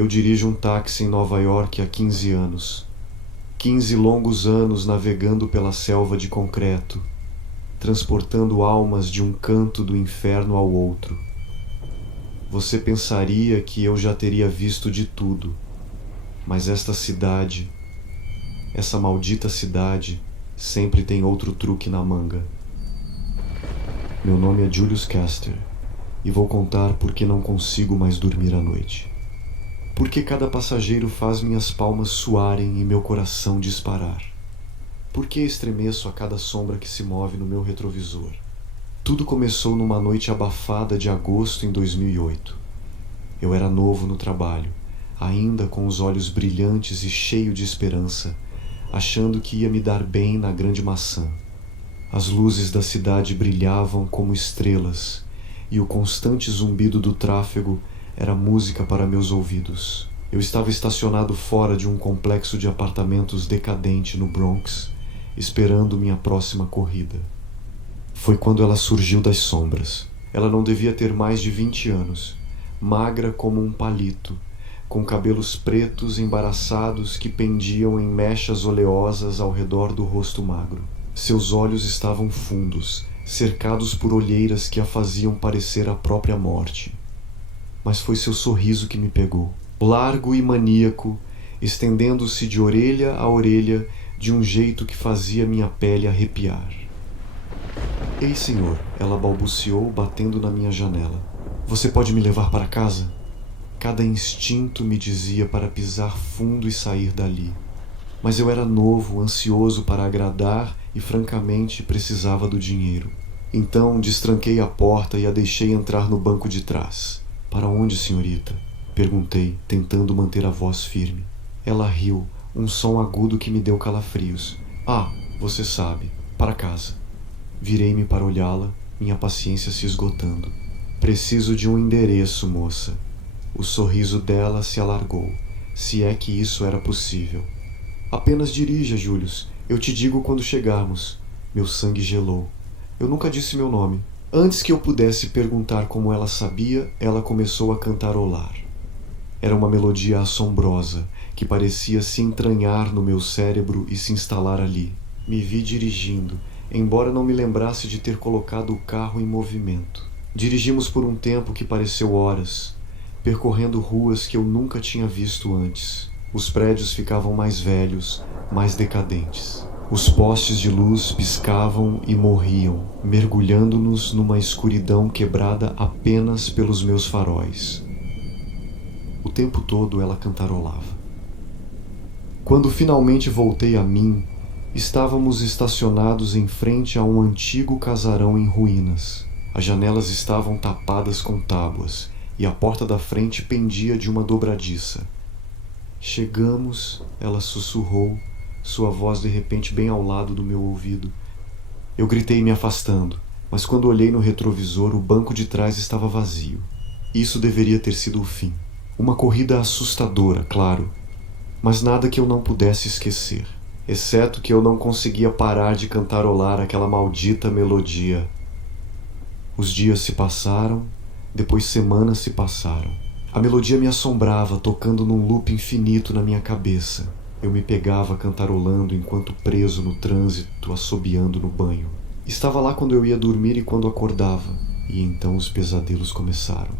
Eu dirijo um táxi em Nova York há 15 anos. 15 longos anos navegando pela selva de concreto, transportando almas de um canto do inferno ao outro. Você pensaria que eu já teria visto de tudo, mas esta cidade, essa maldita cidade, sempre tem outro truque na manga. Meu nome é Julius Caster e vou contar por que não consigo mais dormir à noite. Por que cada passageiro faz minhas palmas suarem e meu coração disparar? Por que estremeço a cada sombra que se move no meu retrovisor? Tudo começou numa noite abafada de agosto em 2008. Eu era novo no trabalho, ainda com os olhos brilhantes e cheio de esperança, achando que ia me dar bem na Grande Maçã. As luzes da cidade brilhavam como estrelas, e o constante zumbido do tráfego era música para meus ouvidos. Eu estava estacionado fora de um complexo de apartamentos decadente no Bronx, esperando minha próxima corrida. Foi quando ela surgiu das sombras. Ela não devia ter mais de 20 anos, magra como um palito, com cabelos pretos embaraçados que pendiam em mechas oleosas ao redor do rosto magro. Seus olhos estavam fundos, cercados por olheiras que a faziam parecer a própria morte. Mas foi seu sorriso que me pegou, largo e maníaco, estendendo-se de orelha a orelha de um jeito que fazia minha pele arrepiar. "Ei, senhor", ela balbuciou, batendo na minha janela. "Você pode me levar para casa?" Cada instinto me dizia para pisar fundo e sair dali. Mas eu era novo, ansioso para agradar e, francamente, precisava do dinheiro. Então, destranquei a porta e a deixei entrar no banco de trás. "Para onde, senhorita?" perguntei, tentando manter a voz firme. Ela riu, um som agudo que me deu calafrios. "Ah, você sabe, para casa." Virei-me para olhá-la, minha paciência se esgotando. "Preciso de um endereço, moça." O sorriso dela se alargou, se é que isso era possível. "Apenas dirija, Julius. Eu te digo quando chegarmos." Meu sangue gelou. Eu nunca disse meu nome. Antes que eu pudesse perguntar como ela sabia, ela começou a cantarolar. Era uma melodia assombrosa, que parecia se entranhar no meu cérebro e se instalar ali. Me vi dirigindo, embora não me lembrasse de ter colocado o carro em movimento. Dirigimos por um tempo que pareceu horas, percorrendo ruas que eu nunca tinha visto antes. Os prédios ficavam mais velhos, mais decadentes. Os postes de luz piscavam e morriam, mergulhando-nos numa escuridão quebrada apenas pelos meus faróis. O tempo todo ela cantarolava. Quando finalmente voltei a mim, estávamos estacionados em frente a um antigo casarão em ruínas. As janelas estavam tapadas com tábuas e a porta da frente pendia de uma dobradiça. "Chegamos", ela sussurrou, sua voz de repente bem ao lado do meu ouvido. Eu gritei me afastando, mas quando olhei no retrovisor, o banco de trás estava vazio. Isso deveria ter sido o fim. Uma corrida assustadora, claro, mas nada que eu não pudesse esquecer, exceto que eu não conseguia parar de cantarolar aquela maldita melodia. Os dias se passaram, depois semanas se passaram. A melodia me assombrava, tocando num loop infinito na minha cabeça. Eu me pegava cantarolando enquanto preso no trânsito, assobiando no banho. Estava lá quando eu ia dormir e quando acordava, e então os pesadelos começaram.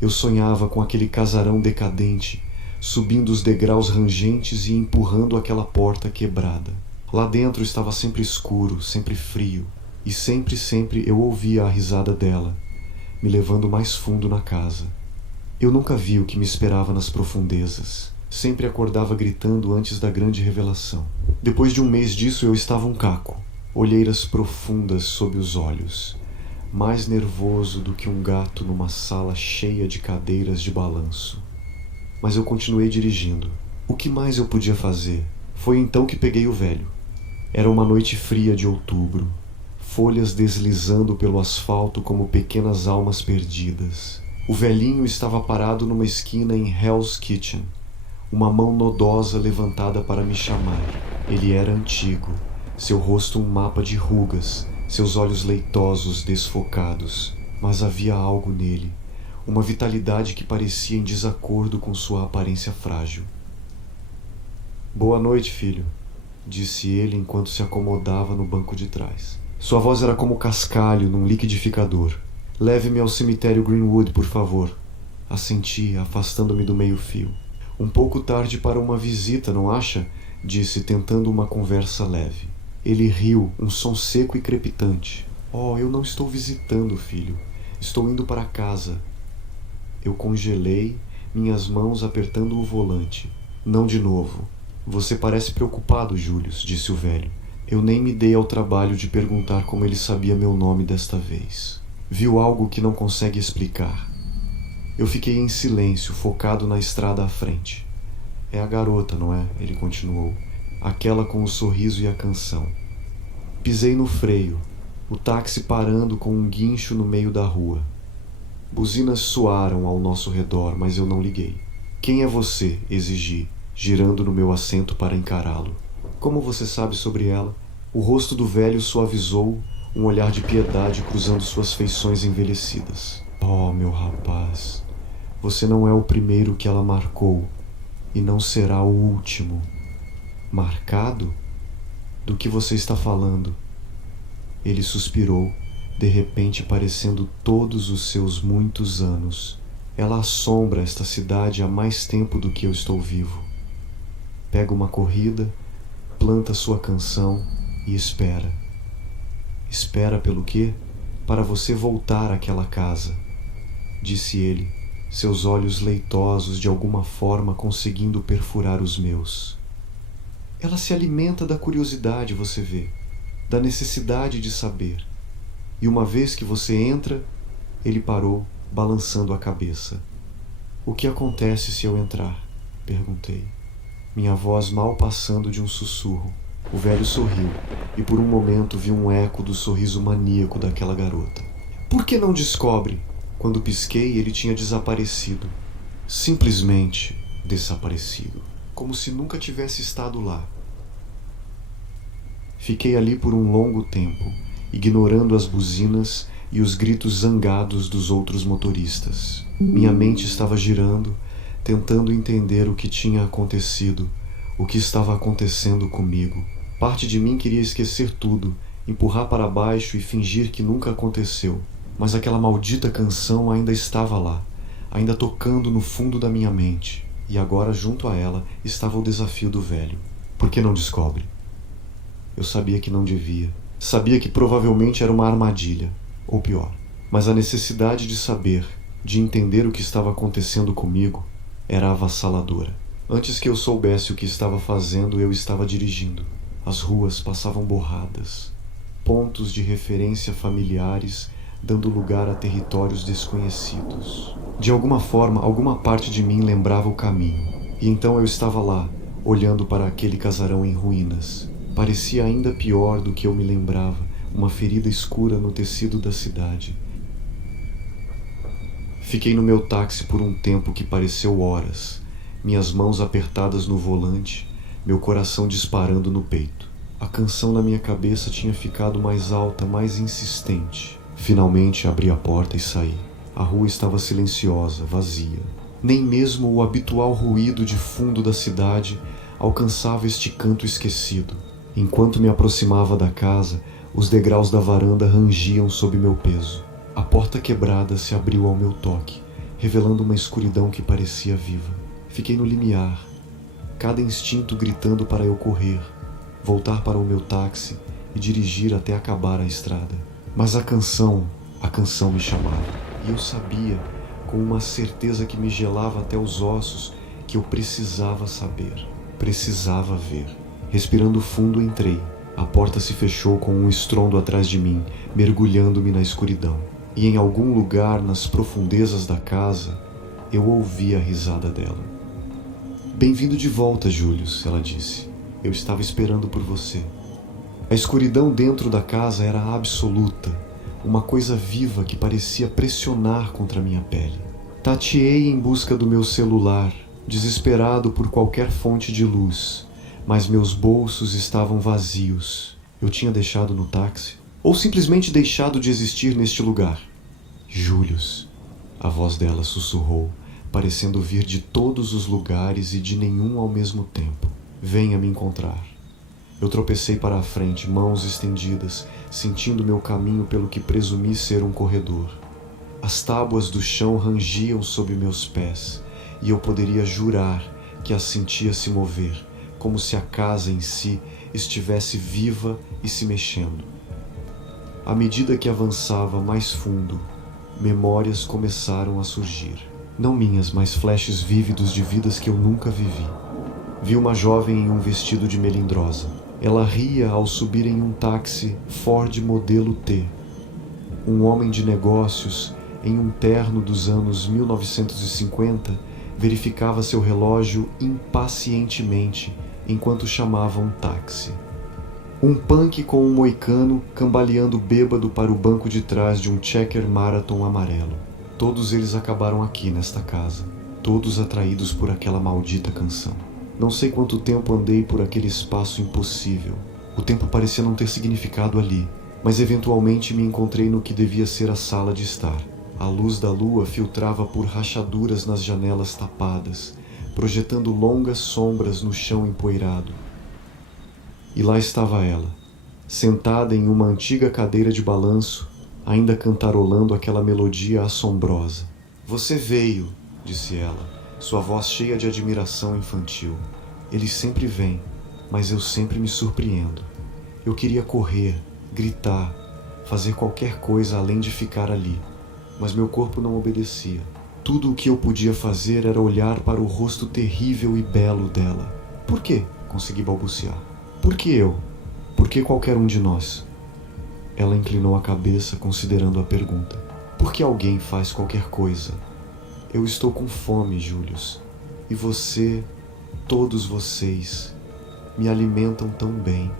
Eu sonhava com aquele casarão decadente, subindo os degraus rangentes e empurrando aquela porta quebrada. Lá dentro estava sempre escuro, sempre frio, e sempre eu ouvia a risada dela, me levando mais fundo na casa. Eu nunca vi o que me esperava nas profundezas. Sempre acordava gritando antes da grande revelação. Depois de um mês disso eu estava um caco, olheiras profundas sob os olhos, mais nervoso do que um gato numa sala cheia de cadeiras de balanço. Mas eu continuei dirigindo. O que mais eu podia fazer? Foi então que peguei o velho. Era uma noite fria de outubro, folhas deslizando pelo asfalto como pequenas almas perdidas. O velhinho estava parado numa esquina em Hell's Kitchen, uma mão nodosa levantada para me chamar. Ele era antigo, seu rosto um mapa de rugas, seus olhos leitosos desfocados, mas havia algo nele, uma vitalidade que parecia em desacordo com sua aparência frágil. "Boa noite, filho", disse ele enquanto se acomodava no banco de trás. Sua voz era como cascalho num liquidificador. "Leve-me ao cemitério Greenwood, por favor", assenti, afastando-me do meio-fio. "Um pouco tarde para uma visita, não acha?", disse, tentando uma conversa leve. Ele riu, um som seco e crepitante. "Oh, eu não estou visitando, filho. Estou indo para casa." Eu congelei, minhas mãos apertando o volante. "Não de novo." "Você parece preocupado, Julius", disse o velho. Eu nem me dei ao trabalho de perguntar como ele sabia meu nome desta vez. Viu algo que não consegue explicar. Eu fiquei em silêncio, focado na estrada à frente. "É a garota, não é?", ele continuou. "Aquela com o sorriso e a canção." Pisei no freio, o táxi parando com um guincho no meio da rua. Buzinas soaram ao nosso redor, mas eu não liguei. "Quem é você?", exigi, girando no meu assento para encará-lo. "Como você sabe sobre ela?" O rosto do velho suavizou, um olhar de piedade cruzando suas feições envelhecidas. "Oh, meu rapaz, você não é o primeiro que ela marcou, e não será o último." "Marcado? Do que você está falando?" Ele suspirou, de repente parecendo todos os seus muitos anos. "Ela assombra esta cidade há mais tempo do que eu estou vivo. Pega uma corrida, planta sua canção e espera." "Espera pelo quê?" "Para você voltar àquela casa", disse ele, seus olhos leitosos de alguma forma conseguindo perfurar os meus. "Ela se alimenta da curiosidade, você vê, da necessidade de saber. E uma vez que você entra..." Ele parou, balançando a cabeça. "O que acontece se eu entrar?", perguntei. Minha voz mal passando de um sussurro. O velho sorriu, e por um momento vi um eco do sorriso maníaco daquela garota. "Por que não descobre?" Quando pisquei, ele tinha desaparecido. Simplesmente desaparecido. Como se nunca tivesse estado lá. Fiquei ali por um longo tempo, ignorando as buzinas e os gritos zangados dos outros motoristas. Minha mente estava girando, tentando entender o que tinha acontecido, o que estava acontecendo comigo. Parte de mim queria esquecer tudo, empurrar para baixo e fingir que nunca aconteceu. Mas aquela maldita canção ainda estava lá, ainda tocando no fundo da minha mente. E agora, junto a ela, estava o desafio do velho. "Por que não descobre?" Eu sabia que não devia. Sabia que provavelmente era uma armadilha, ou pior. Mas a necessidade de saber, de entender o que estava acontecendo comigo, era avassaladora. Antes que eu soubesse o que estava fazendo, eu estava dirigindo. As ruas passavam borradas. Pontos de referência familiares, dando lugar a territórios desconhecidos. De alguma forma, alguma parte de mim lembrava o caminho. E então eu estava lá, olhando para aquele casarão em ruínas. Parecia ainda pior do que eu me lembrava, uma ferida escura no tecido da cidade. Fiquei no meu táxi por um tempo que pareceu horas, minhas mãos apertadas no volante, meu coração disparando no peito. A canção na minha cabeça tinha ficado mais alta, mais insistente. Finalmente abri a porta e saí. A rua estava silenciosa, vazia. Nem mesmo o habitual ruído de fundo da cidade alcançava este canto esquecido. Enquanto me aproximava da casa, os degraus da varanda rangiam sob meu peso. A porta quebrada se abriu ao meu toque, revelando uma escuridão que parecia viva. Fiquei no limiar, cada instinto gritando para eu correr, voltar para o meu táxi e dirigir até acabar a estrada. Mas a canção me chamava. E eu sabia, com uma certeza que me gelava até os ossos, que eu precisava saber, precisava ver. Respirando fundo, entrei. A porta se fechou com um estrondo atrás de mim, mergulhando-me na escuridão. E em algum lugar nas profundezas da casa, eu ouvi a risada dela. "Bem-vindo de volta, Julius", ela disse. "Eu estava esperando por você." A escuridão dentro da casa era absoluta, uma coisa viva que parecia pressionar contra minha pele. Tateei em busca do meu celular, desesperado por qualquer fonte de luz, mas meus bolsos estavam vazios. Eu tinha deixado no táxi? Ou simplesmente deixado de existir neste lugar? "Julius", A voz dela sussurrou, parecendo vir de todos os lugares e de nenhum ao mesmo tempo. Venha me encontrar. Eu tropecei para a frente, mãos estendidas, sentindo meu caminho pelo que presumi ser um corredor. As tábuas do chão rangiam sob meus pés, e eu poderia jurar que as sentia se mover, como se a casa em si estivesse viva e se mexendo. À medida que avançava mais fundo, memórias começaram a surgir. Não minhas, mas flashes vívidos de vidas que eu nunca vivi. Vi uma jovem em um vestido de melindrosa. Ela ria ao subir em um táxi Ford modelo T. Um homem de negócios, em um terno dos anos 1950, verificava seu relógio impacientemente enquanto chamava um táxi. Um punk com um moicano cambaleando bêbado para o banco de trás de um Checker Marathon amarelo. Todos eles acabaram aqui nesta casa, todos atraídos por aquela maldita canção. Não sei quanto tempo andei por aquele espaço impossível. O tempo parecia não ter significado ali, mas eventualmente me encontrei no que devia ser a sala de estar. A luz da lua filtrava por rachaduras nas janelas tapadas, projetando longas sombras no chão empoeirado. E lá estava ela, sentada em uma antiga cadeira de balanço, ainda cantarolando aquela melodia assombrosa. "Você veio", disse ela, sua voz cheia de admiração infantil. "Eles sempre vêm, mas eu sempre me surpreendo. Eu queria correr, gritar, fazer qualquer coisa além de ficar ali, mas meu corpo não obedecia. Tudo o que eu podia fazer era olhar para o rosto terrível e belo dela. Por quê?" consegui balbuciar. "Por que eu? Por que qualquer um de nós?" Ela inclinou a cabeça, considerando a pergunta. "Por que alguém faz qualquer coisa? Eu estou com fome, Julius. E você, todos vocês, me alimentam tão bem."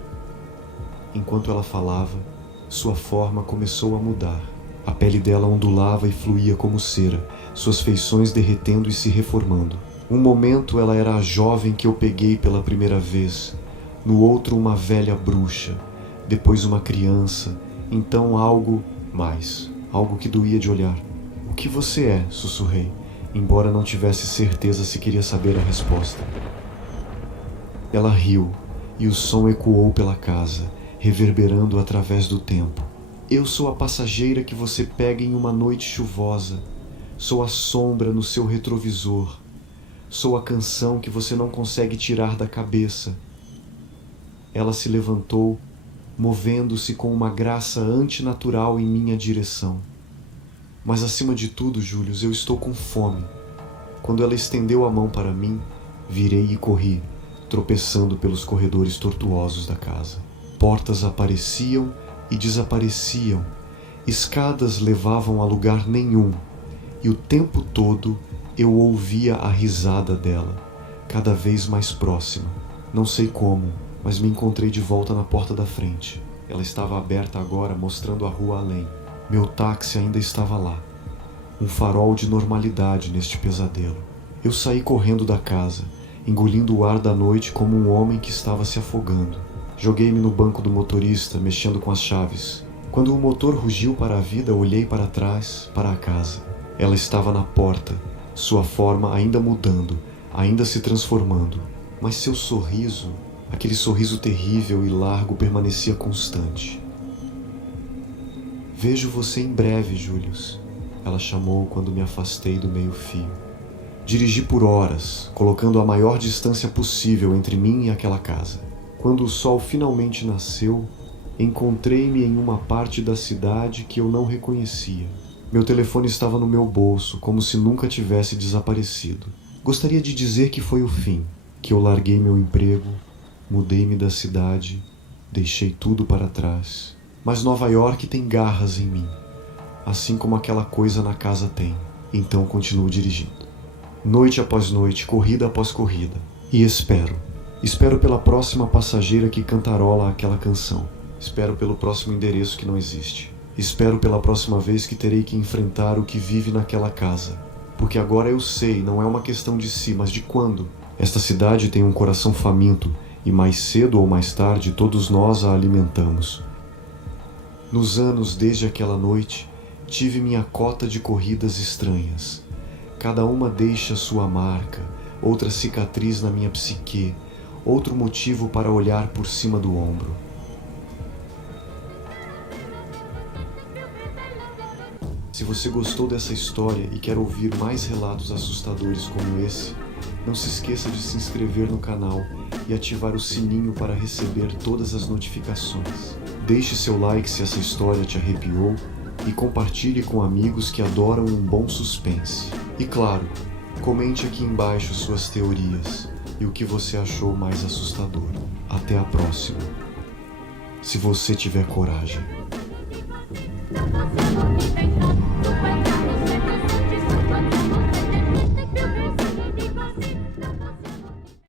Enquanto ela falava, sua forma começou a mudar. A pele dela ondulava e fluía como cera, suas feições derretendo e se reformando. Um momento ela era a jovem que eu peguei pela primeira vez, no outro uma velha bruxa, depois uma criança, então algo mais, algo que doía de olhar. "O que você é?" sussurrei, embora não tivesse certeza se queria saber a resposta. Ela riu, e o som ecoou pela casa, reverberando através do tempo. "Eu sou a passageira que você pega em uma noite chuvosa. Sou a sombra no seu retrovisor. Sou a canção que você não consegue tirar da cabeça." Ela se levantou, movendo-se com uma graça antinatural em minha direção. "Mas acima de tudo, Julius, eu estou com fome." Quando ela estendeu a mão para mim, virei e corri, tropeçando pelos corredores tortuosos da casa. Portas apareciam e desapareciam, escadas levavam a lugar nenhum, e o tempo todo eu ouvia a risada dela, cada vez mais próxima. Não sei como, mas me encontrei de volta na porta da frente. Ela estava aberta agora, mostrando a rua além. Meu táxi ainda estava lá. Um farol de normalidade neste pesadelo. Eu saí correndo da casa, engolindo o ar da noite como um homem que estava se afogando. Joguei-me no banco do motorista, mexendo com as chaves. Quando o motor rugiu para a vida, olhei para trás, para a casa. Ela estava na porta, sua forma ainda mudando, ainda se transformando. Mas seu sorriso, aquele sorriso terrível e largo, permanecia constante. "Vejo você em breve, Julius", ela chamou quando me afastei do meio-fio. Dirigi por horas, colocando a maior distância possível entre mim e aquela casa. Quando o sol finalmente nasceu, encontrei-me em uma parte da cidade que eu não reconhecia. Meu telefone estava no meu bolso, como se nunca tivesse desaparecido. Gostaria de dizer que foi o fim, que eu larguei meu emprego, mudei-me da cidade, deixei tudo para trás. Mas Nova York tem garras em mim, assim como aquela coisa na casa tem. Então continuo dirigindo. Noite após noite, corrida após corrida. E espero. Espero pela próxima passageira que cantarola aquela canção. Espero pelo próximo endereço que não existe. Espero pela próxima vez que terei que enfrentar o que vive naquela casa. Porque agora eu sei, não é uma questão de se, mas de quando. Esta cidade tem um coração faminto, e mais cedo ou mais tarde todos nós a alimentamos. Nos anos desde aquela noite, Tive minha cota de corridas estranhas. Cada uma deixa sua marca, outra cicatriz na minha psique, outro motivo para olhar por cima do ombro. Se você gostou dessa história e quer ouvir mais relatos assustadores como esse, não se esqueça de se inscrever no canal e ativar o sininho para receber todas as notificações. Deixe seu like se essa história te arrepiou e compartilhe com amigos que adoram um bom suspense. E claro, comente aqui embaixo suas teorias e o que você achou mais assustador. Até a próxima. Se você tiver coragem.